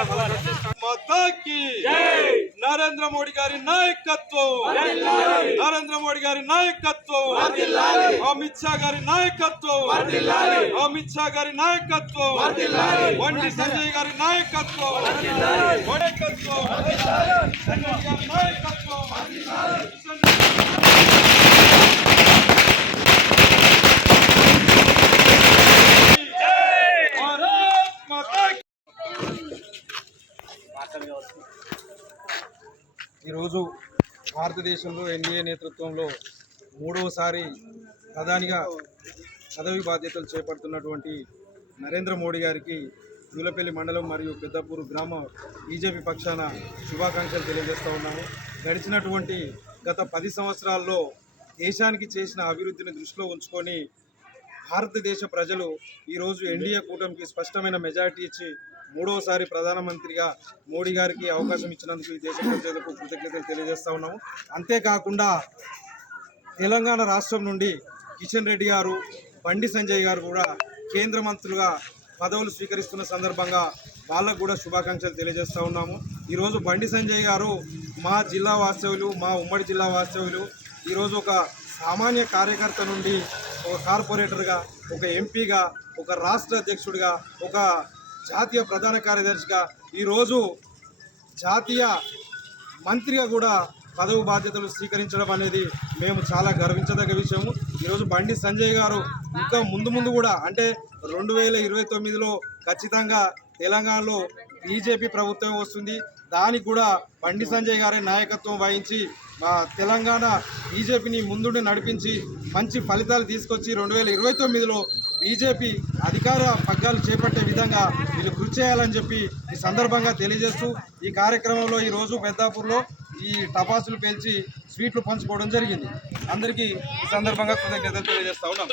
माता की नरेंद्र मोदी गारी नायकत्व नरेंद्र मोदी गारी नायकत्व अमित शाह गारी नायकत्व अमित शाह गारी नायकत्व बंडी संजय गारी नायकत्व ఈరోజు భారతదేశంలో ఎన్డీఏ నేతృత్వంలో మూడవసారి ప్రధానిగా పదవి బాధ్యతలు చేపడుతున్నటువంటి నరేంద్ర మోడీ గారికి జూలపల్లి మండలం మరియు పెద్దపూరు గ్రామ బీజేపీ పక్షాన శుభాకాంక్షలు తెలియజేస్తూ ఉన్నాము. గడిచినటువంటి గత 10 సంవత్సరాల్లో దేశానికి చేసిన అభివృద్ధిని దృష్టిలో ఉంచుకొని భారతదేశ ప్రజలు ఈరోజు ఎన్డీఏ కూటమికి స్పష్టమైన మెజారిటీ ఇచ్చి మూడవసారి ప్రధానమంత్రిగా మోడీ గారికి అవకాశం ఇచ్చినందుకు ఈ దేశ ప్రజలకు కృతజ్ఞతలు తెలియజేస్తూ ఉన్నాము. అంతేకాకుండా తెలంగాణ రాష్ట్రం నుండి కిషన్ రెడ్డి గారు, బండి సంజయ్ గారు కూడా కేంద్ర మంత్రులుగా పదవులు స్వీకరిస్తున్న సందర్భంగా వాళ్ళకు కూడా శుభాకాంక్షలు తెలియజేస్తూ ఉన్నాము. ఈరోజు బండి సంజయ్ గారు మా జిల్లా వాస్తవ్యులు, మా ఉమ్మడి జిల్లా వాస్తవ్యులు, ఈరోజు ఒక సామాన్య కార్యకర్త నుండి ఒక కార్పొరేటర్గా, ఒక ఎంపీగా, ఒక రాష్ట్ర అధ్యక్షుడిగా, ఒక జాతీయ ప్రధాన కార్యదర్శిగా, ఈరోజు జాతీయ మంత్రిగా కూడా పదవి బాధ్యతలు స్వీకరించడం అనేది మేము చాలా గర్వించదగ్గ విషయము. ఈరోజు బండి సంజయ్ గారు ఇంకా ముందు కూడా అంటే 2029లో ఖచ్చితంగా తెలంగాణలో బీజేపీ ప్రభుత్వం వస్తుంది. దానికి కూడా బండి సంజయ్ గారే నాయకత్వం వహించి తెలంగాణ బీజేపీని ముందుండి నడిపించి మంచి ఫలితాలు తీసుకొచ్చి 2029లో బీజేపీ అధికార పగ్గాలు చేపట్టే విధంగా వీళ్ళు కృషి చేయాలని చెప్పి ఈ సందర్భంగా తెలియజేస్తూ ఈ కార్యక్రమంలో ఈరోజు పెద్దాపూర్లో ఈ టపాసులు పేల్చి స్వీట్లు పంచుకోవడం జరిగింది. అందరికీ ఈ సందర్భంగా కృతజ్ఞతలు తెలియజేస్తా ఉన్నాం.